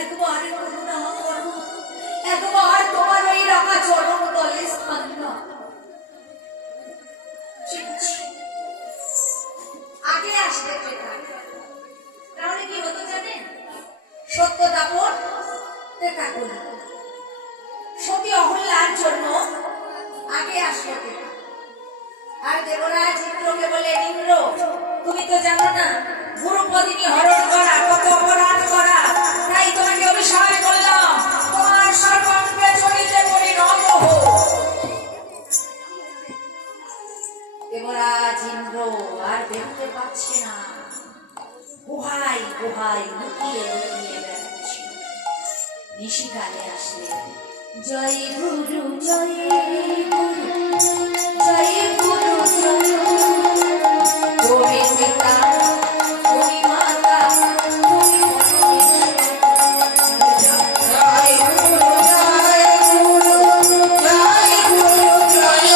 একবার করুণা করো, একবার তোমার ওই রাঙা চরণ তলে স্থান দাও। আগে আসতে তাহলে কি হতো জানেন? সত্য দাপট থাকো না। সতী অহল্যার জন্য আগে আসতে, আর দেবরাজ ইন্দ্রকে বলে, ইন্দ্র তুমি তো জানো না গুরুপদিনী হরণ করা কত অপরাধ করা, তাই তোমাকে অভিশাপ করলাম তোমার সর্বাঙ্গে চলিতে পরিণত হো। দেবরাজ ইন্দ্র আর দেখতে পাচ্ছে না, গুহায় গুহায় লুকিয়ে লুকিয়ে বেড়াচ্ছে। নিশিকালে আসলে জয় গুরু জয় গুরু জয় গুরু জয় তুমি পিতা তুমি মাতা তুমি জয় গুরু জয় গুরু জয় গুরু জয়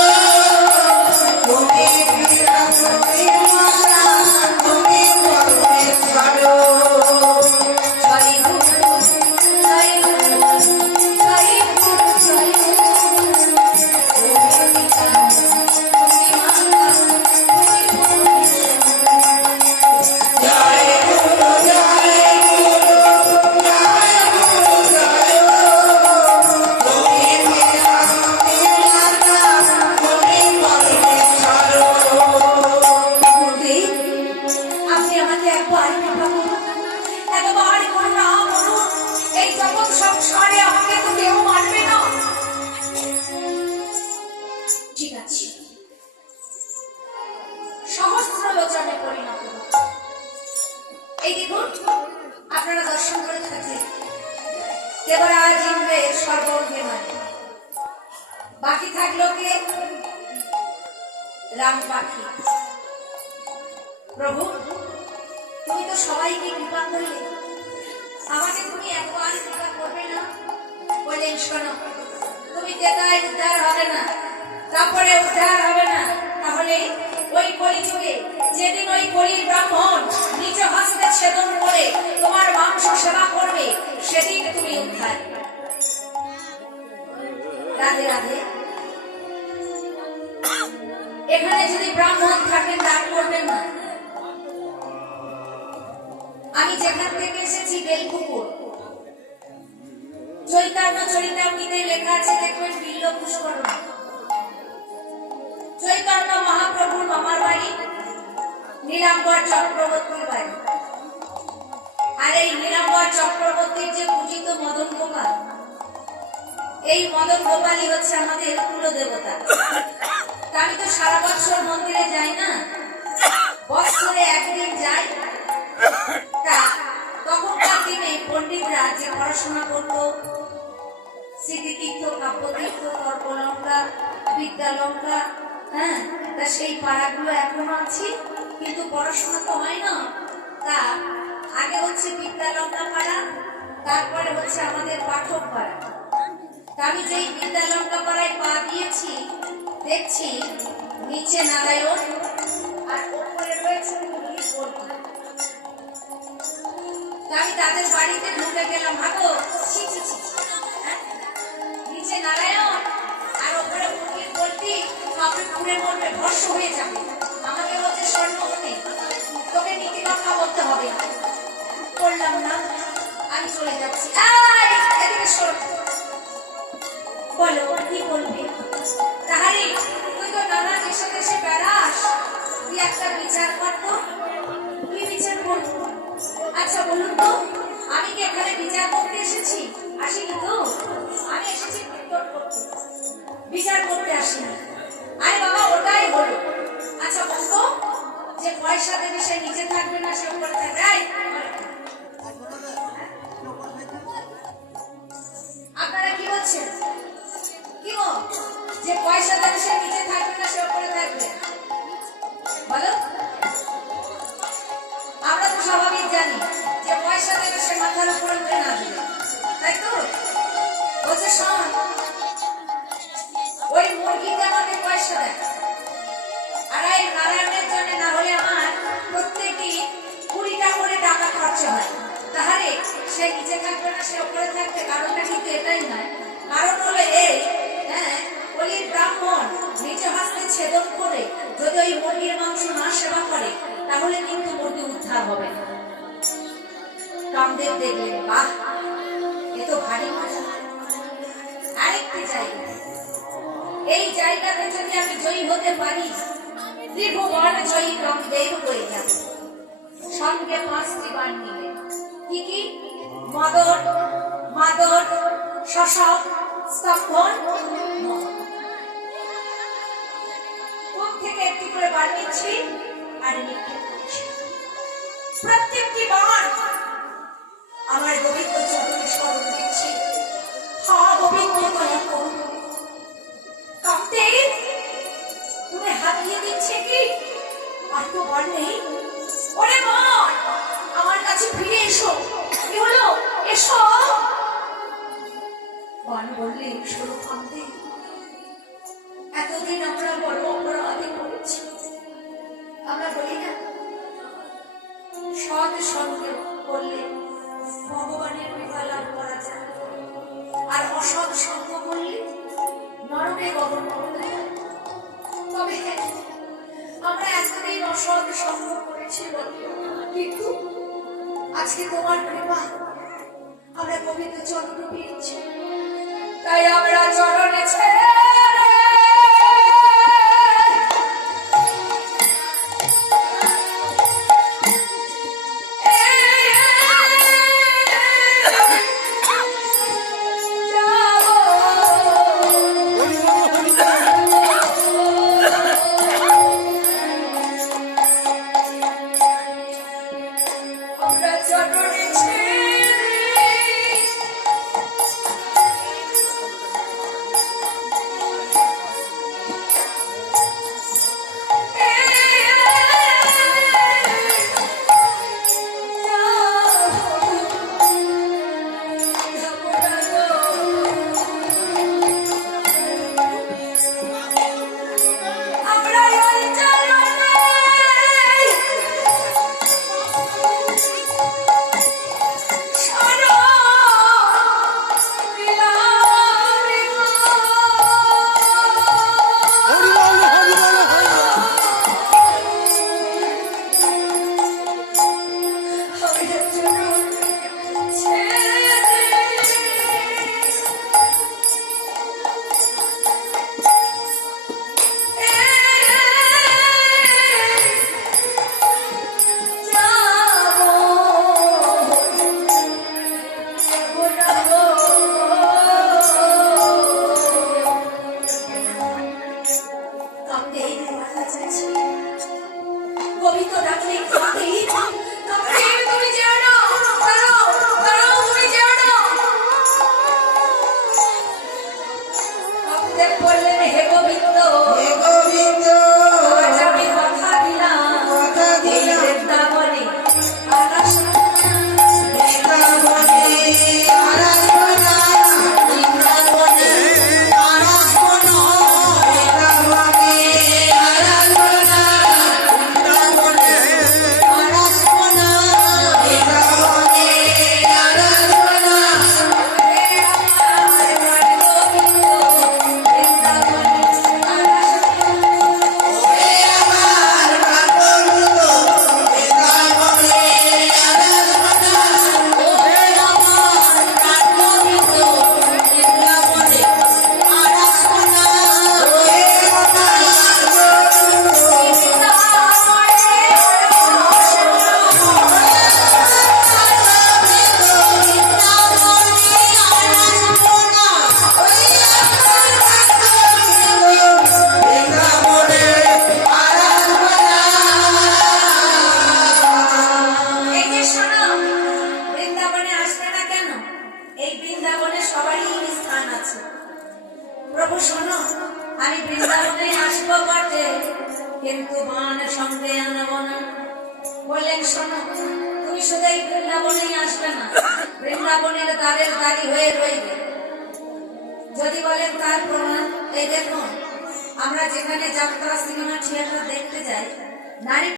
তুমি পিতা তুমি মাতা তুমি পরমেশ্বর জয় গুরু জয় গুরু জয় গুরু জয় সংসারে আমাকে তো কেউ মানবে না। ঠিক আছে, সহস্র লোচনে পরিণত। এই দেখুন আপনারা দর্শন করে থাকলেন দেবরাজ ইন্দ্রের সর্বঙ্গে মানে বাকি থাকলো কে? রাম পাখি। প্রভু তুমি তো সবাইকে কৃপা করলে, আমাকে তুমি একবার কৃপা করবে না? বললেন শোনো, তুমি যেটাই উদ্ধার হবে না, তারপরে উদ্ধার হবে না, তাহলে ওই কলিযুগে যেদিন ওই কলির ব্রাহ্মণ নিজ হস্তে ছেদন করে তোমার মাংস সেবা করবে, সেদিন তুমি উদ্ধার। রাধে রাধে। এখানে যদি ব্রাহ্মণ থাকেন দান করবেন না। আমি যেখান থেকে এসেছি বেলপুকুর, চৈতন্য চরিতামৃতে লেখা আছে দেখবেন বিল্ল পুষ্করণ। চৈতন্য মহাপ্রভুর মামার বাড়ি নীলাম্বর চক্রবর্তীর বাড়ি। আর এই নীলাম্বর চক্রবর্তীর যে পূজিত মদন গোপাল, এই মদন গোপালই হচ্ছে আমাদের কুলদেবতা। আমি তো সারা বছর মন্দিরে যাই না, বছরে একদিন যাই। তখনকার দিনে পণ্ডিতরা যে পড়াশোনা করতো, স্মৃতিতীর্থ, কাব্যতীর্থ, তর্কলঙ্কা, বিদ্যালঙ্কা, হ্যাঁ, তা সেই পাড়াগুলো এখনো আছে, কিন্তু পড়াশোনা তো হয় না। তা আগে হচ্ছে বিদ্যালঙ্কা পাড়া, তারপরে হচ্ছে আমাদের পাঠক পাড়া। তা আমি যেই বিদ্যালঙ্কা পাড়ায় পা দিয়েছি, দেখছি নিচে নারায়ণ আর উপরে রয়েছে আমি তাদের বাড়িতে ঢুকে গেলাম, ভাবো নিচে নারায়ণ আর ওপরে মুরগির পোল্ট্রি, আপনি পুড়ে মরবে, ভস্য হয়ে যাবে। আমাকে বলছে স্বর্ণমণি তোকে নীতি কথা বলতে হবে। করলাম না, আমি চলে যাচ্ছি। এদিকে শোন, বলো কি বলবি? তাহারি তুই তো নানা দেশে দেশে বেড়াস, তুই একটা বিচার করতো। তুই বিচার করবো? আচ্ছা বলুন তো, আমি কি এখানে বিচার করতে এসেছি? আসিনি তো, আমি এসেছি কীর্তন করতে, বিচার করতে আসিনি। আরে বাবা ওটাই হলো। আচ্ছা বলতো, যে পয়সা দেবে সে নিচে থাকবে না, সে উপরে থাকবে? আপনারা কি বলছেন? কি গো, যে পয়সা দেবে সে নিচে থাকবে না, সে উপরে থাকবে? বলো। আমরা তো স্বাভাবিক জানি যে পয়সা দেবে সে মাথার উপরে উঠে না দেবে, তাই তো? বলছে শোন, ওই মুরগিটা আমাকে পয়সা দেয়, আর এই নারায়ণের জন্য না হলে আমার প্রত্যেকই 20টা করে টাকা সে নিচে থাকবে না, সে উপরে থাকবে, কারণটা কিন্তু এটাই নয়। কারণ হলো এই, হ্যাঁ, বলি ব্রাহ্মণ নিজ হস্তে ছেদন করে যদি ওই মুরগির মাংস না সেবা করে তাহলে কিন্তু মুরগি উদ্ধার হবে না। কামদেব দেখলেন, বাহ, এ তো ভারী মজা। আরেকটি জায়গা, এই জায়গাতে যদি আমি জয়ী হতে পারি, ত্রিভুবন জয়ী কামদেব হয়ে যাব। সঙ্গে 5টি বাণ নিলেন। কি কি? মদন, মাদন, শশক, স্তম্ভন। কোন থেকে একটি করে বাণ নিচ্ছি আর নিক্ষেপ করছি। প্রত্যেকটি বাণ আমার গোবিন্দ চরণে স্মরণ দিচ্ছি। হা গোবিন্দ দয়া করুন। কামদেব তুমি হাত দিয়ে দিচ্ছে কি? আর তো বাণ নেই। ওরে মন, আমার কাছে ফিরে এসো। কি হলো? এসো। বাণ বললে, শোনো কামদেব, এতদিন আমরা বড় অপরাধী করেছি। আমরা বলি না, সৎ সঙ্গে করলে ভগবানের কৃপা লাভ করা যায়, আর অসৎ সঙ্গ করলে নরকে গমন করতে হয়। তবে আমরা এতদিন অসৎ সঙ্গ করেছি বলে, কিন্তু আজকে তোমার কৃপা আমরা গোবিন্দ চরণ পেয়েছি, তাই আমরা চরণে ছেড়ে প্রভু শোনো, আমি বৃন্দাবনে আসবো বটে, কিন্তু বাণ সঙ্গে আনবো না। বললেন, শোনো, তুমি শুধু এই বৃন্দাবনেই আসবে না, বৃন্দাবনের দ্বারের দাঁড়ি হয়ে রইবে। যদি বলেন তার প্রমাণ, এই দেখুন, আমরা যেখানে যাত্রা সিনেমা থিয়েটার দেখতে যাই, নারী